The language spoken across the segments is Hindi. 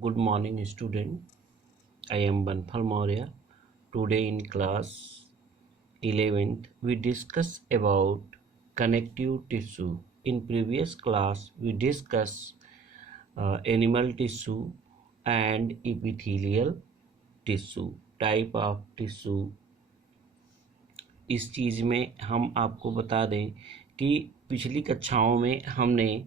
Good morning, student. I am Banphal Maurya. Today in class 11th, we discuss about connective tissue. In previous class, we discuss animal tissue and epithelial tissue, type of tissue. इस चीज़ में हम आपको बता दें कि पिछली कक्षाओं में हमने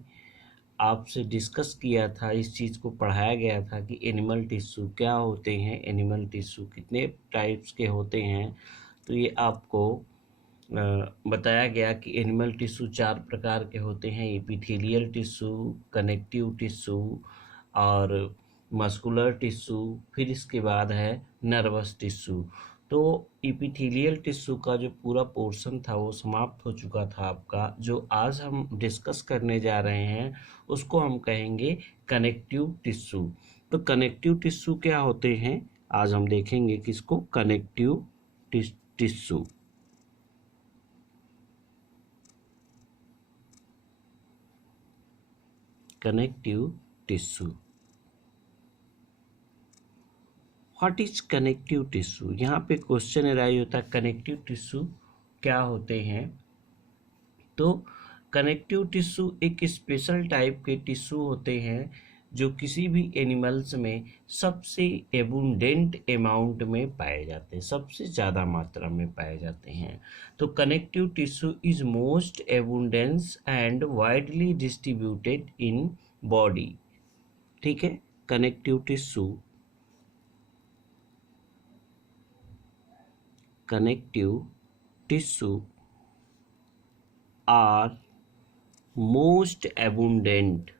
आपसे डिस्कस किया था, इस चीज़ को पढ़ाया गया था कि एनिमल टिश्यू क्या होते हैं, एनिमल टिश्यू कितने टाइप्स के होते हैं। तो ये आपको बताया गया कि एनिमल टिश्यू 4 प्रकार के होते हैं: एपिथेलियल टिश्यू, कनेक्टिव टिश्यू और मस्कुलर टिश्यू। फिर इसके बाद है नर्वस टिश्यू। तो इपिथेलियल टिश्यू का जो पूरा पोर्शन था वो समाप्त हो चुका था आपका। जो आज हम डिस्कस करने जा रहे हैं उसको हम कहेंगे कनेक्टिव टिश्यू। तो कनेक्टिव टिश्यू क्या होते हैं आज हम देखेंगे किसको, connective tissue. Connective tissue, what is connective tissue. यहाँ पे क्वेश्चन अराइज होता है कनेक्टिव टिश्यू क्या होते हैं। तो कनेक्टिव टिश्यू एक स्पेशल टाइप के टिश्यू होते हैं जो किसी भी एनिमल्स में सबसे एबुंडेंट अमाउंट में पाए जाते हैं, सबसे ज़्यादा मात्रा में पाए जाते हैं। तो connective tissue is most abundance and widely distributed in body. ठीक है, connective tissue, connective tissue are most abundant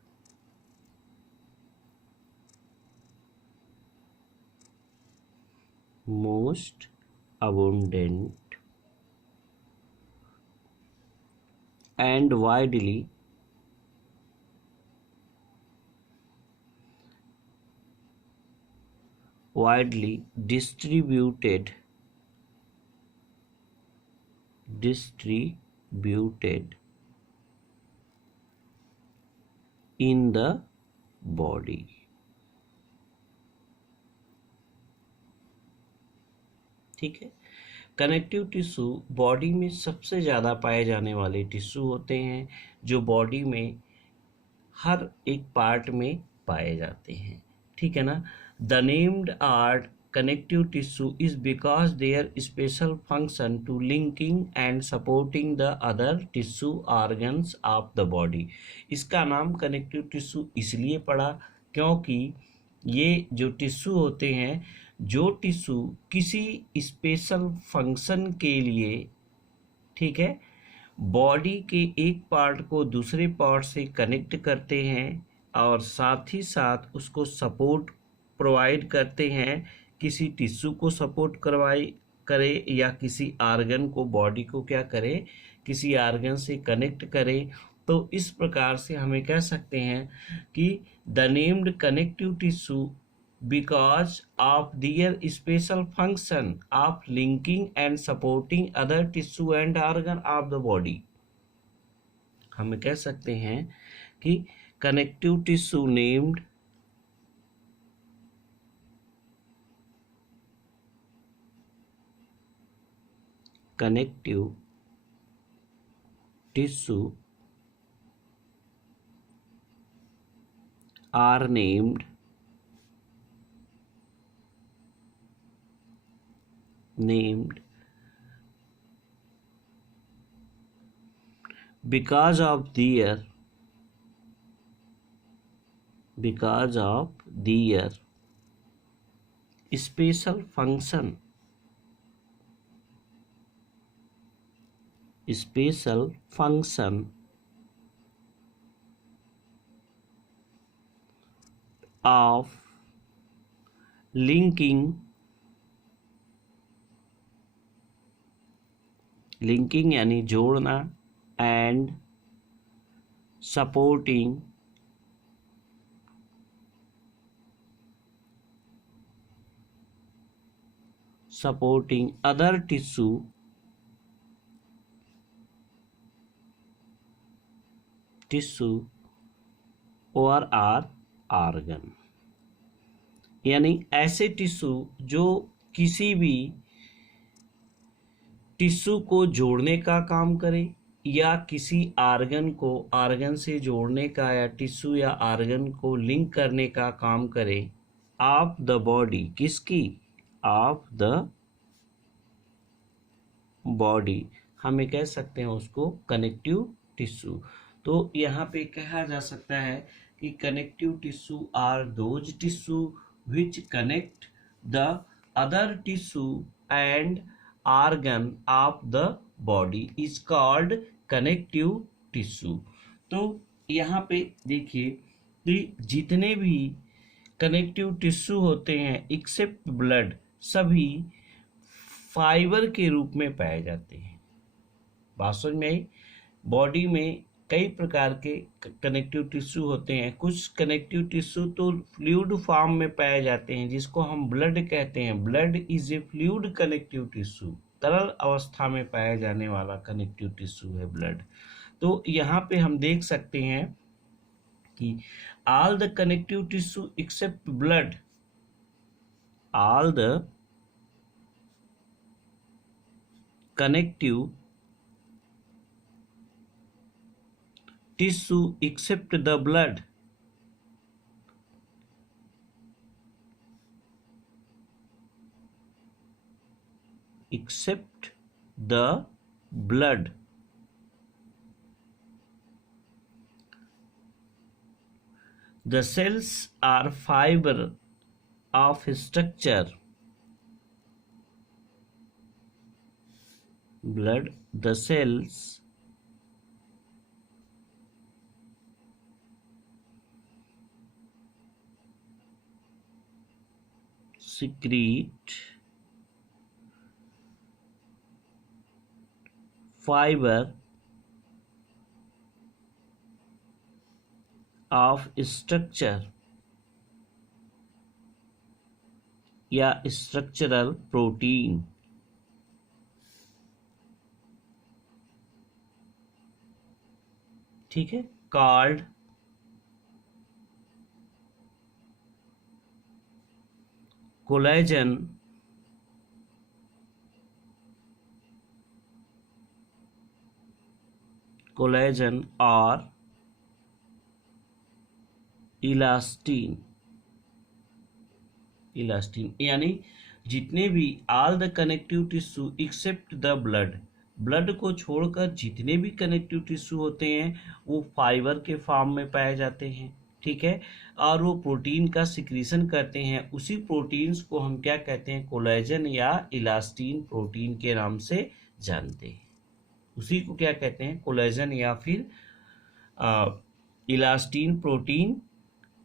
and widely distributed in the body। ठीक है, कनेक्टिव टिश्यू बॉडी में सबसे ज़्यादा पाए जाने वाले टिश्यू होते हैं जो बॉडी में हर एक पार्ट में पाए जाते हैं। ठीक है ना। The named are connective tissue is because their special function to linking and supporting the other tissue organs of the body। इसका नाम कनेक्टिव टिश्यू इसलिए पड़ा क्योंकि ये जो टिश्यू होते हैं, जो टिश्यू किसी स्पेशल फंक्शन के लिए, ठीक है, बॉडी के एक पार्ट को दूसरे पार्ट से कनेक्ट करते हैं और साथ ही साथ उसको सपोर्ट प्रोवाइड करते हैं, किसी टिश्यू को सपोर्ट करे या किसी आर्गन को, बॉडी को क्या करे, किसी आर्गन से कनेक्ट करे। तो इस प्रकार से हमें कह सकते हैं कि the named connective tissue because of their special function of linking and supporting other tissue and organ of the body. हम कह सकते हैं कि connective tissue named connective tissue are named because of their special function of linking यानी जोड़ना एंड सपोर्टिंग अदर टिश्यू और आर आर्गन। यानी ऐसे टिश्यू जो किसी भी टिश्यू को जोड़ने का काम करे या किसी आर्गन को आर्गन से जोड़ने का या टिश्यू या आर्गन को लिंक करने का काम करे ऑफ द बॉडी, किसकी, ऑफ द बॉडी, हमें कह सकते हैं उसको कनेक्टिव टिश्यू। तो यहाँ पे कहा जा सकता है कि connective tissue are those tissue which connect the other tissue and organ of the body is called connective tissue. तो यहाँ पे देखिए कि जितने भी कनेक्टिव टिश्यू होते हैं एक्सेप्ट ब्लड, सभी फाइबर के रूप में पाए जाते हैं। बात समझ में आई। बॉडी में कई प्रकार के कनेक्टिव टिश्यू होते हैं। कुछ कनेक्टिव टिश्यू तो फ्लूइड फॉर्म में पाए जाते हैं जिसको हम ब्लड कहते हैं। Blood is a fluid connective tissue, तरल अवस्था में पाया जाने वाला कनेक्टिव टिश्यू है ब्लड। तो यहाँ पे हम देख सकते हैं कि all the connective tissue except blood, all the connective tissue except the blood except the blood the cells are fiber of structure, blood, the cells secrete fiber of structure या स्ट्रक्चरल प्रोटीन। ठीक है, कॉल्ड कोलेजन, कोलेजन और इलास्टिन। इलास्टिन यानी जितने भी all the connective tissue except the blood, blood को छोड़कर जितने भी कनेक्टिव टिश्यू होते हैं वो फाइबर के फॉर्म में पाए जाते हैं। ठीक है, और वो प्रोटीन का सिक्रीशन करते हैं। उसी प्रोटीन्स को हम क्या कहते हैं, कोलेजन या इलास्टिन प्रोटीन के नाम से जानते हैं। उसी को क्या कहते हैं, कोलेजन या फिर इलास्टिन प्रोटीन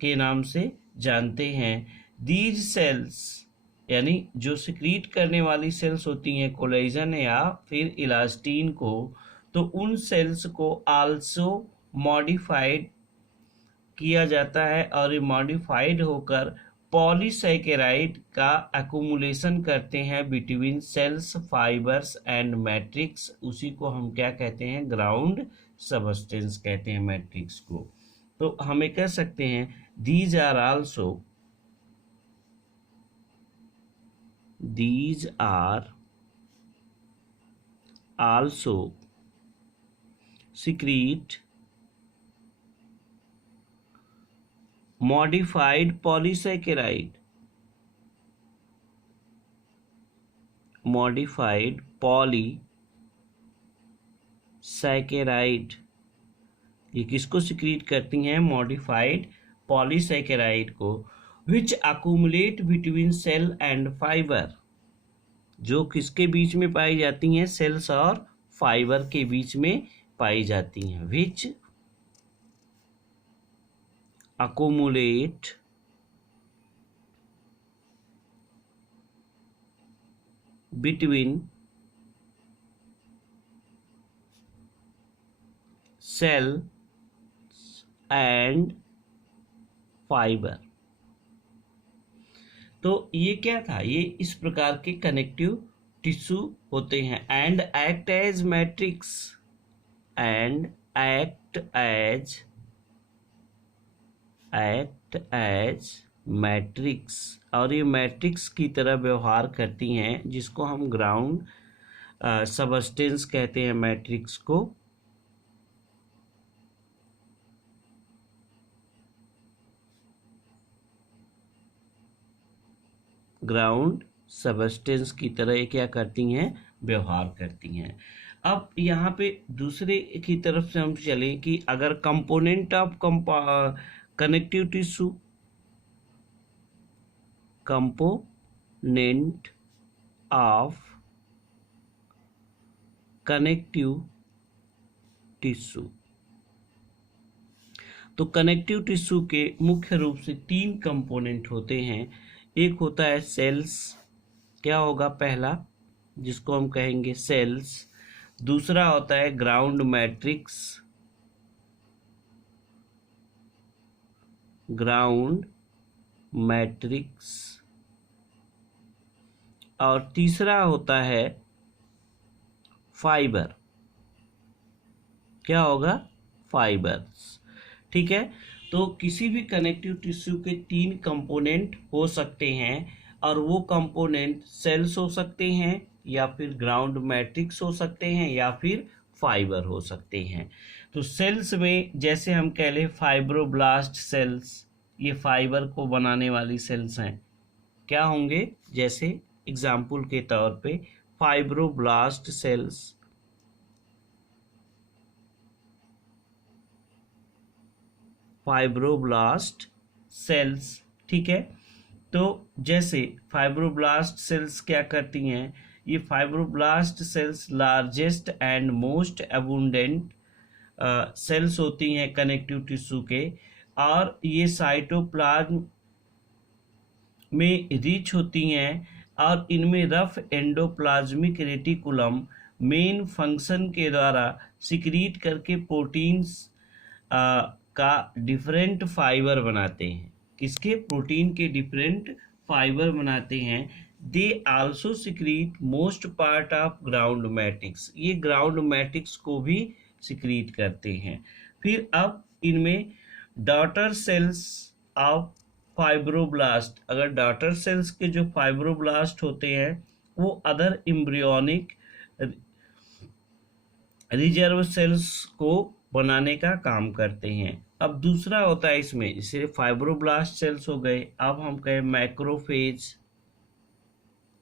के नाम से जानते हैं। दीज सेल्स यानी जो सिक्रीट करने वाली सेल्स होती हैं कोलेजन या फिर इलास्टिन को, तो उन सेल्स को आल्सो मॉडिफाइड किया जाता है और ये मॉडिफाइड होकर पॉलीसैकेराइड का एक्युमुलेशन करते हैं between cells fibres and matrix. उसी को हम क्या कहते हैं, ग्राउंड सबस्टेंस कहते हैं मैट्रिक्स को। तो हमें कह सकते हैं these are also secrete modified polysaccharide, modified polysaccharide। ये किसको सिक्रीट करती हैं, मॉडिफाइड पॉलीसैकेराइड को, which accumulate between cell and fibre, जो किसके बीच में पाई जाती हैं, सेल्स और फाइबर के बीच में पाई जाती हैं। विच accumulate between cell and fibre. तो ये क्या था, ये इस प्रकार के कनेक्टिव टिश्यू होते हैं। And act as matrix, and act as matrix, और ये मैट्रिक्स की तरह व्यवहार करती हैं, जिसको हम ग्राउंड सबस्टेंस कहते हैं मैट्रिक्स को। ग्राउंड सबस्टेंस की तरह ये क्या करती हैं, व्यवहार करती हैं। अब यहाँ पे दूसरे की तरफ से हम चलें कि अगर component of connective tissue, component of connective tissue, तो कनेक्टिव टिश्यू के मुख्य रूप से 3 कंपोनेंट होते हैं। एक होता है सेल्स, क्या होगा पहला, जिसको हम कहेंगे सेल्स। दूसरा होता है ग्राउंड मैट्रिक्स, ग्राउंड मैट्रिक्स। और तीसरा होता है फाइबर, क्या होगा, फाइबर्स। ठीक है, तो किसी भी कनेक्टिव टिश्यू के 3 कंपोनेंट हो सकते हैं, और वो कंपोनेंट सेल्स हो सकते हैं, या फिर ग्राउंड मैट्रिक्स हो सकते हैं, या फिर फाइबर हो सकते हैं। तो सेल्स में जैसे हम कह लें फाइब्रोब्लास्ट सेल्स, ये फाइबर को बनाने वाली सेल्स हैं, क्या होंगे, जैसे एग्जाम्पल के तौर पे फाइब्रोब्लास्ट सेल्स, फाइब्रोब्लास्ट सेल्स। ठीक है, तो जैसे फाइब्रोब्लास्ट सेल्स क्या करती हैं, ये fibroblast cells largest and most abundant cells होती हैं कनेक्टिव टिश्यू के, और ये साइटोप्लाज्म में रिच होती हैं, और इनमें rough endoplasmic reticulum main function के द्वारा सिक्रीट करके प्रोटीन्स का डिफरेंट फाइबर बनाते हैं। किसके, प्रोटीन के डिफरेंट फाइबर बनाते हैं। They also secrete most part of ground matrix, ये ग्राउंड मैट्रिक्स को भी सिक्रीट करते हैं। फिर अब इनमें डॉटर सेल्स ऑफ फाइब्रोब्लास्ट, अगर डॉटर सेल्स के जो फाइब्रोब्लास्ट होते हैं वो अदर एम्ब्रियोनिक रिजर्व सेल्स को बनाने का काम करते हैं। अब दूसरा होता है इसमें, जैसे फाइब्रोब्लास्ट सेल्स हो गए, अब हम कहें मैक्रोफेज,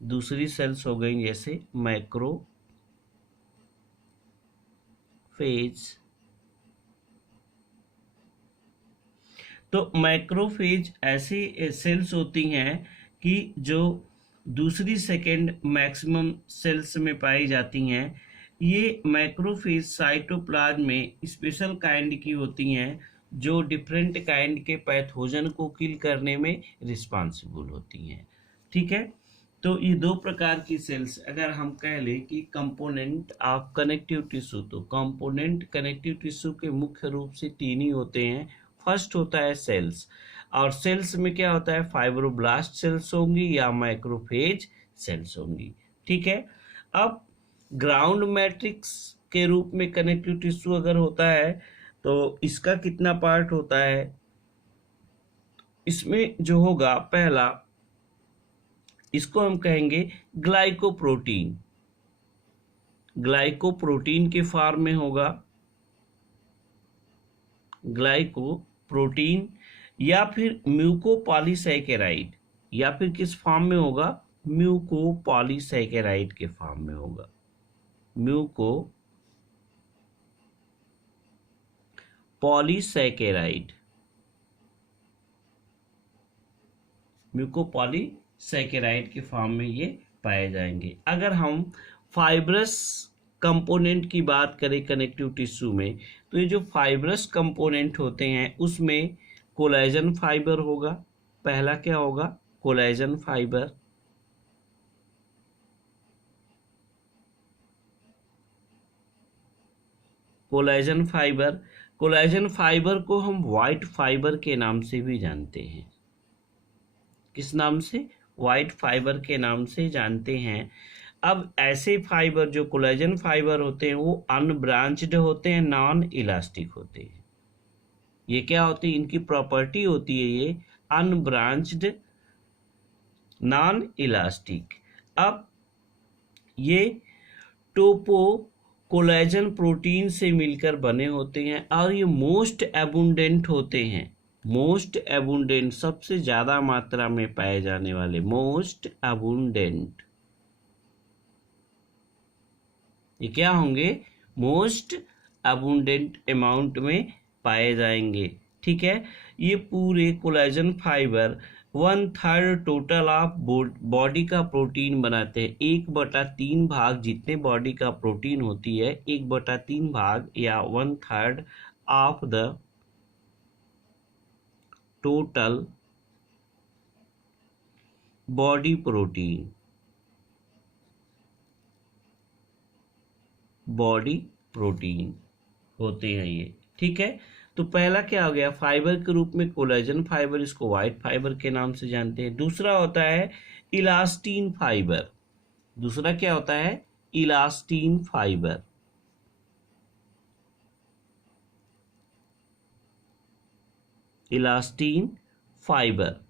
दूसरी सेल्स हो गई जैसे मैक्रोफेज। तो मैक्रोफेज ऐसी सेल्स होती हैं कि जो दूसरी सेकेंड मैक्सिमम सेल्स में पाई जाती हैं। ये मैक्रोफेज साइटोप्लाज्म में स्पेशल काइंड की होती हैं, जो डिफरेंट काइंड के पैथोजन को किल करने में रिस्पॉन्सिबल होती हैं। ठीक है, तो ये 2 प्रकार की सेल्स, अगर हम कह लें कि कंपोनेंट ऑफ कनेक्टिव टिश्यू, तो कंपोनेंट कनेक्टिव टिश्यू के मुख्य रूप से 3 ही होते हैं। फर्स्ट होता है सेल्स, और सेल्स में क्या होता है, फाइब्रोब्लास्ट सेल्स होंगी या मैक्रोफेज सेल्स होंगी। ठीक है, अब ग्राउंड मैट्रिक्स के रूप में कनेक्टिव टिश्यू अगर होता है तो इसका कितना पार्ट होता है, इसमें जो होगा पहला, इसको हम कहेंगे ग्लाइकोप्रोटीन, ग्लाइकोप्रोटीन के फॉर्म में होगा, ग्लाइकोप्रोटीन, या फिर म्यूकोपॉलीसैकेराइड, या फिर किस फॉर्म में होगा, म्यूकोपॉलीसैकेराइड के फॉर्म में होगा, म्यूकोपॉलीसैकेराइड, म्यूकोपॉलीसैकेराइड के फॉर्म में ये पाए जाएंगे। अगर हम फाइब्रस कंपोनेंट की बात करें कनेक्टिव टिश्यू में, तो ये जो फाइब्रस कंपोनेंट होते हैं उसमें कोलेजन फाइबर होगा, पहला क्या होगा, collagen fibre. Collagen fibre, collagen fibre को हम व्हाइट फाइबर के नाम से भी जानते हैं। किस नाम से, व्हाइट फाइबर के नाम से जानते हैं। अब ऐसे फाइबर जो कोलेजन फाइबर होते हैं वो अनब्रांच्ड होते हैं, नॉन इलास्टिक होते हैं। ये क्या होती है, इनकी प्रॉपर्टी होती है ये अनब्रांच्ड, नॉन इलास्टिक। अब ये टोपो कोलेजन प्रोटीन से मिलकर बने होते हैं और ये मोस्ट एबुंडेंट होते हैं। मोस्ट एबुंडेंट, सबसे ज्यादा मात्रा में पाए जाने वाले, मोस्ट एबुंडेंट, ये क्या होंगे? मोस्ट अबुंडेंट अमाउंट में पाए जाएंगे। ठीक है, ये पूरे collagen fibre 1/3 total of body का प्रोटीन बनाते हैं। 1/3 भाग जितने बॉडी का प्रोटीन होती है, 1/3 भाग या 1/3 of the total body protein, body protein होते हैं ये। ठीक है, तो पहला क्या हो गया? फाइबर के रूप में कोलेजन फाइबर, इसको व्हाइट फाइबर के नाम से जानते हैं। दूसरा होता है इलास्टीन फाइबर। दूसरा क्या होता है? इलास्टीन फाइबर। इलास्टीन फाइबर,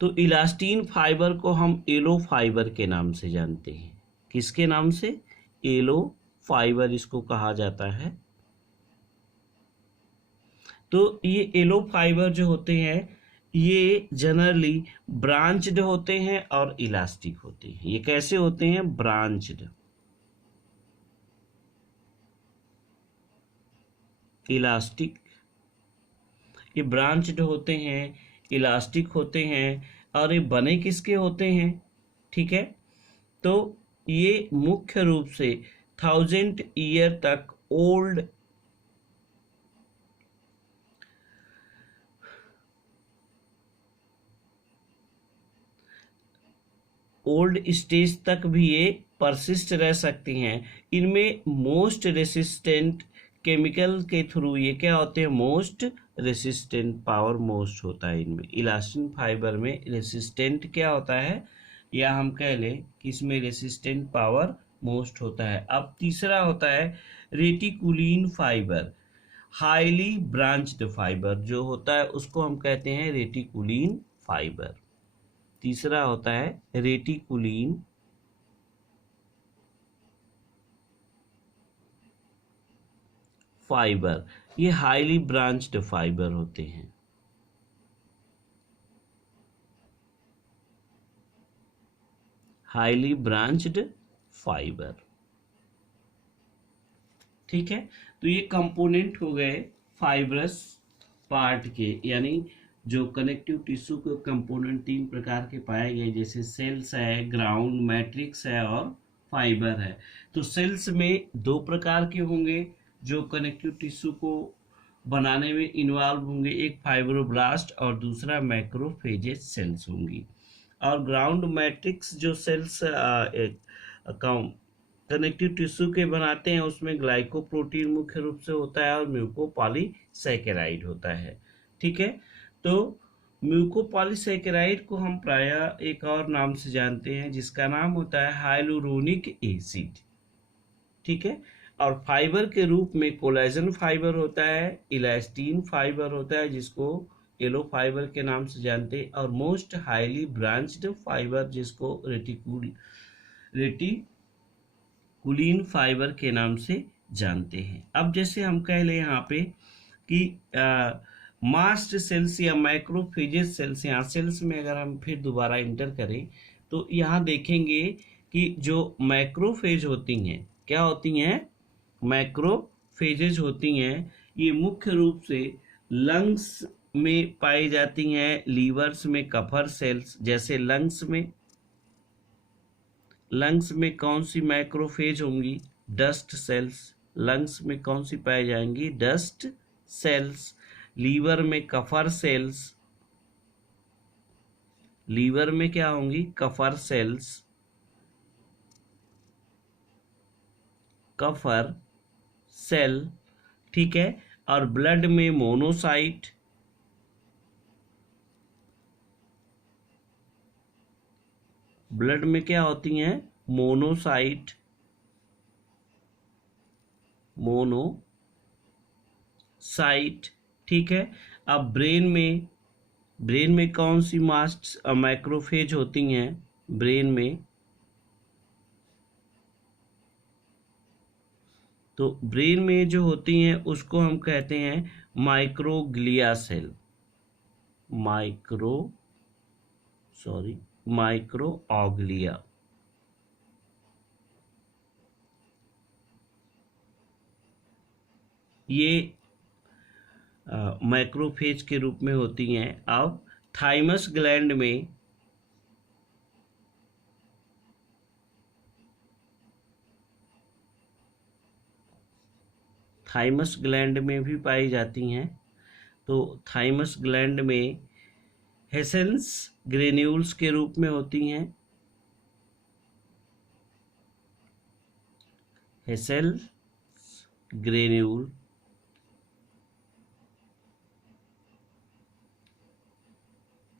तो इलास्टीन फाइबर को हम एलो फाइबर के नाम से जानते हैं। किसके नाम से? एलो फाइबर इसको कहा जाता है। तो ये एलो फाइबर जो होते हैं, ये जनरली ब्रांच्ड होते हैं और इलास्टिक होते हैं। ये कैसे होते हैं? Branched, elastic. ये ब्रांच्ड होते हैं, इलास्टिक होते हैं, और ये बने किसके होते हैं? ठीक है, तो ये मुख्य रूप से 1000 ईयर तक ओल्ड स्टेज तक भी ये परसिस्ट रह सकती हैं। इनमें मोस्ट रेसिस्टेंट केमिकल के थ्रू ये क्या होते हैं? मोस्ट रेसिस्टेंट पावर मोस्ट होता है इनमें। इलास्टिन फाइबर में रेसिस्टेंट क्या होता है, या हम कह लें कि इसमें रेसिस्टेंट पावर मोस्ट होता है। अब तीसरा होता है reticulin fibre. Highly branched fibre जो होता है उसको हम कहते हैं रेटिकुलिन फाइबर। तीसरा होता है रेटिकुलिन फाइबर। ये हाईली ब्रांच्ड फाइबर होते हैं। Highly branched fibre. ठीक है, तो ये कंपोनेंट हो गए फाइब्रस पार्ट के, यानी जो कनेक्टिव टिश्यू के कंपोनेंट 3 प्रकार के पाए गए, जैसे सेल्स है, ग्राउंड मैट्रिक्स है और फाइबर है। तो सेल्स में 2 प्रकार के होंगे जो कनेक्टिव टिश्यू को बनाने में इन्वॉल्व होंगे, एक फाइब्रोब्लास्ट और दूसरा मैक्रोफेजेज सेल्स होंगी। और ग्राउंड मैट्रिक्स जो सेल्स कनेक्टिव टिश्यू के बनाते हैं, उसमें ग्लाइकोप्रोटीन मुख्य रूप से होता है और म्यूकोपॉलीसैकेराइड होता है। ठीक है, तो म्यूकोपॉलीसैकेराइड को हम प्रायः एक और नाम से जानते हैं जिसका नाम होता है हाइलुरोनिक एसिड। ठीक है, और फाइबर के रूप में कोलेजन फाइबर होता है, इलास्टीन फाइबर होता है जिसको येलो फाइबर के नाम से जानते हैं, और मोस्ट हाईली ब्रांच्ड फाइबर जिसको रेटिकुलिन फाइबर के नाम से जानते हैं। अब जैसे हम कह लें यहाँ पे कि मास्ट सेल्स या माइक्रोफेजेज सेल्स, यहाँ सेल्स में अगर हम फिर दोबारा इंटर करें तो यहाँ देखेंगे कि जो मैक्रोफेज होती हैं, क्या होती हैं? मैक्रोफेजेज होती हैं। ये मुख्य रूप से लंग्स में पाई जाती हैं, लीवर्स में कफर सेल्स। जैसे लंग्स में कौन सी मैक्रोफेज होंगी? Dust cells. लंग्स में कौन सी पाई जाएंगी? Dust sales. लीवर में कफर सेल्स। लीवर में क्या होंगी? Kupffer cells, Kupffer cell. ठीक है, और ब्लड में मोनोसाइट। ब्लड में क्या होती हैं? Monocyte, monocyte. ठीक है, अब ब्रेन में कौन सी मास्ट मैक्रोफेज होती हैं ब्रेन में? तो ब्रेन में जो होती हैं उसको हम कहते हैं माइक्रोग्लिया सेल, माइक्रोऑग्लिया। ये मैक्रोफेज के रूप में होती हैं। अब थाइमस ग्लैंड में भी पाई जाती हैं। तो थाइमस ग्लैंड में हेसेल्स ग्रेन्यूल्स के रूप में होती हैं, हेसेल्स ग्रेन्यूल।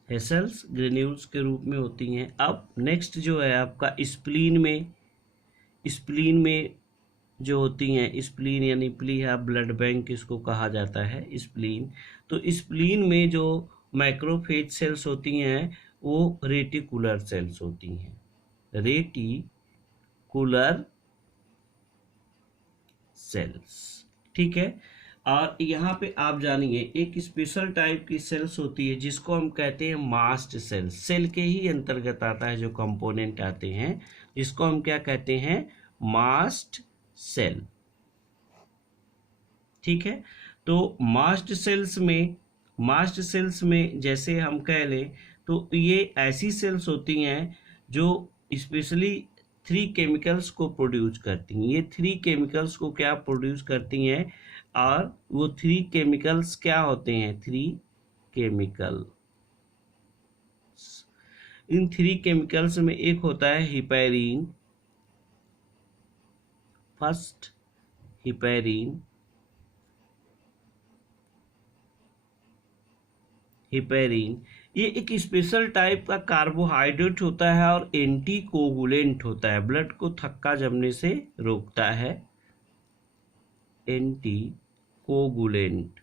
हेसेल्स ग्रेन्यूल्स के रूप में होती हैं। अब नेक्स्ट जो है आपका स्प्लीन में जो होती हैं, स्प्लीन यानी प्लीहा ब्लड बैंक इसको कहा जाता है स्प्लीन। तो स्प्लीन में जो मैक्रोफेज सेल्स होती हैं वो रेटिकुलर सेल्स होती हैं, रेटिकुलर सेल्स। ठीक है। और यहाँ पे आप जानिए एक स्पेशल टाइप की सेल्स होती है जिसको हम कहते हैं मास्ट सेल्स। सेल के ही अंतर्गत आता है जो कंपोनेंट आते हैं, जिसको हम क्या कहते हैं? Mast cell. ठीक है। तो मास्ट सेल्स में जैसे हम कह लें तो ये ऐसी सेल्स होती हैं जो स्पेशली 3 केमिकल्स को प्रोड्यूस करती हैं। ये 3 केमिकल्स को क्या प्रोड्यूस करती हैं? और वो 3 केमिकल्स क्या होते हैं? 3 केमिकल। इन 3 केमिकल्स में एक होता है हिपैरिन, फर्स्ट हिपैरिन ये एक स्पेशल टाइप का कार्बोहाइड्रेट होता है और एंटी कोगुलेंट होता है, ब्लड को थक्का जमने से रोकता है, एंटी कोगुलेंट।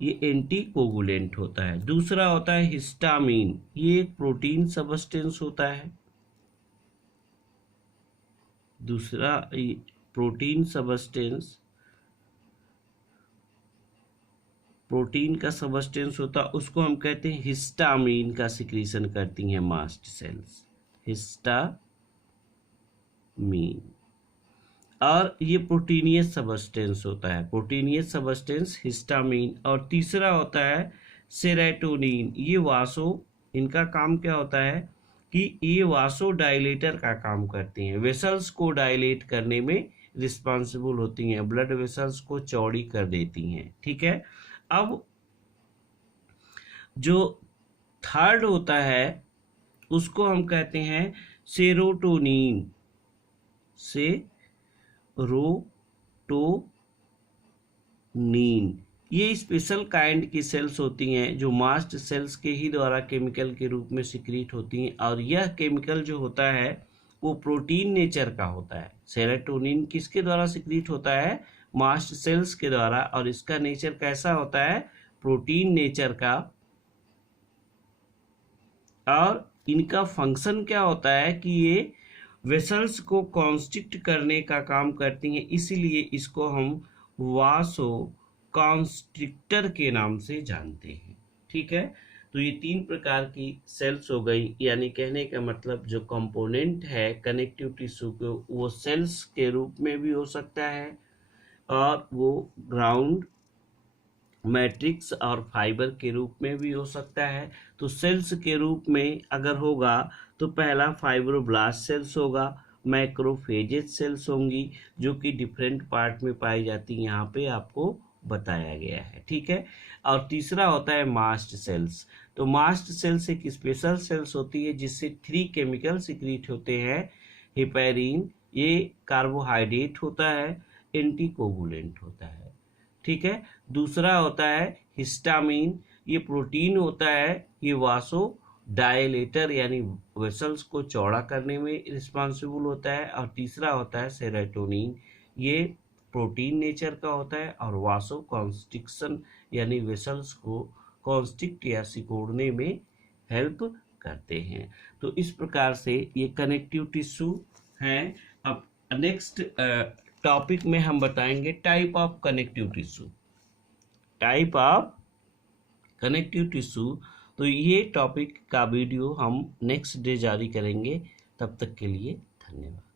ये एंटी कोगुलेंट होता है। दूसरा होता है हिस्टामिन, ये एक प्रोटीन सबस्टेंस होता है। दूसरा प्रोटीन का सबस्टेंस होता है, उसको हम कहते हैं हिस्टामिन का सिक्रीशन करती हैं मास्ट सेल्स, हिस्टामिन। और ये प्रोटीनियस सबस्टेंस होता है, प्रोटीनियस सबस्टेंस हिस्टामिन। और तीसरा होता है सेरोटोनिन। ये इनका काम क्या होता है कि ये वासो डायलेटर का काम करती हैं, वेसल्स को डायलेट करने में रिस्पॉन्सिबल होती हैं, ब्लड वेसल्स को चौड़ी कर देती हैं। ठीक है। अब जो थर्ड होता है उसको हम कहते हैं सेरोटोनिन, सेरोटोनिन। ये स्पेशल काइंड की सेल्स होती हैं जो मास्ट सेल्स के ही द्वारा केमिकल के रूप में सिक्रीट होती हैं। और यह केमिकल जो होता है वो प्रोटीन नेचर का होता है। सेरोटोनिन किसके द्वारा सिक्रीट होता है? मास्ट सेल्स के द्वारा। और इसका नेचर कैसा होता है? प्रोटीन नेचर का। और इनका फंक्शन क्या होता है कि ये वेसल्स को कॉन्स्ट्रिक्ट करने का काम करती हैं, इसीलिए इसको हम वासो कॉन्स्ट्रिक्टर के नाम से जानते हैं। ठीक है। तो ये 3 प्रकार की सेल्स हो गई, यानी कहने का मतलब जो कंपोनेंट है कनेक्टिव टिश्यू को वो सेल्स के रूप में भी हो सकता है और वो ग्राउंड मैट्रिक्स और फाइबर के रूप में भी हो सकता है। तो सेल्स के रूप में अगर होगा तो पहला फाइब्रोब्लास्ट सेल्स होगा, मैक्रोफेजेज सेल्स होंगी जो कि डिफरेंट पार्ट में पाई जाती हैं, यहाँ पे आपको बताया गया है। ठीक है। और तीसरा होता है मास्ट सेल्स। तो मास्ट सेल्स एक स्पेशल सेल्स होती है जिससे 3 केमिकल सिक्रीट होते हैं। हिपैरिन ये कार्बोहाइड्रेट होता है, एंटीकोगुलेंट होता है। ठीक है। दूसरा होता है हिस्टामिन, ये प्रोटीन होता है, ये वासो डायलेटर यानी वेसल्स को चौड़ा करने में रिस्पॉन्सिबल होता है। और तीसरा होता है सेरोटोनिन, ये प्रोटीन नेचर का होता है और वासो कॉन्स्ट्रिक्शन यानी वेसल्स को कॉन्स्ट्रिक्ट या सिकोड़ने में हेल्प करते हैं। तो इस प्रकार से ये कनेक्टिव टिश्यू हैं। अब नेक्स्ट टॉपिक में हम बताएंगे type of connective tissue. Type of connective tissue, तो ये टॉपिक का वीडियो हम नेक्स्ट डे जारी करेंगे। तब तक के लिए धन्यवाद।